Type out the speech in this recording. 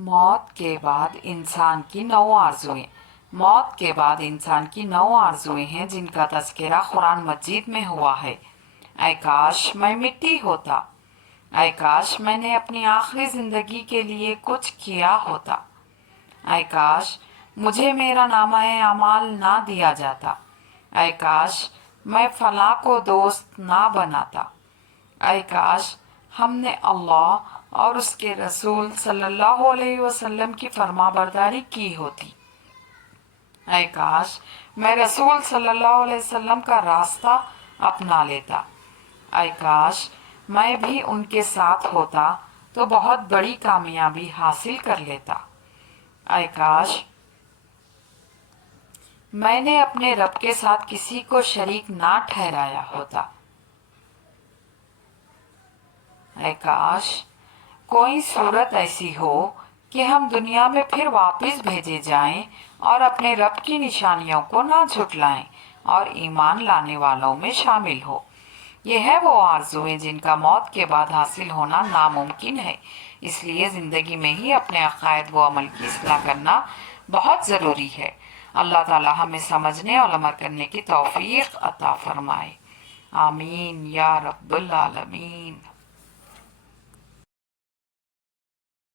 मौत के बाद इंसान की 9 आरज़ुएं। मौत के बाद इंसान की 9 आरज़ुएं हैं जिनका तज़किरा कुरान मजीद में हुआ है। ऐ काश मैं मिट्टी होता, ऐ काश मैंने अपनी आखिरी ज़िंदगी के लिए कुछ किया होता, ऐ काश मुझे मेरा नामा-ए अमाल ना दिया जाता, ऐ काश मैं फलां को दोस्त ना बनाता, ऐ काश हमने अल्लाह और उसके रसूल सल्लल्लाहु अलैहि वसल्लम की फरमाबरदारी की होती, ऐ काश मैं रसूल सल्लल्लाहु अलैहि वसल्लम का रास्ता अपना लेता, ऐ काश मैं भी उनके साथ होता तो बहुत बड़ी कामयाबी हासिल कर लेता, ऐ काश मैंने अपने रब के साथ किसी को शरीक ना ठहराया होता, ऐ काश कोई सूरत ऐसी हो कि हम दुनिया में फिर वापस भेजे जाएं और अपने रब की निशानियों को ना झुटलाएं और ईमान लाने वालों में शामिल हो। ये है वो आरज़ुएं जिनका मौत के बाद हासिल होना नामुमकिन है। इसलिए ज़िंदगी में ही अपने अक़ायद व अमल की इस्लाह करना बहुत ज़रूरी है। अल्लाह ताला हमें समझने और अमल करने की तौफीक अता फरमाए। आमीन या रब्बुल आलमीन।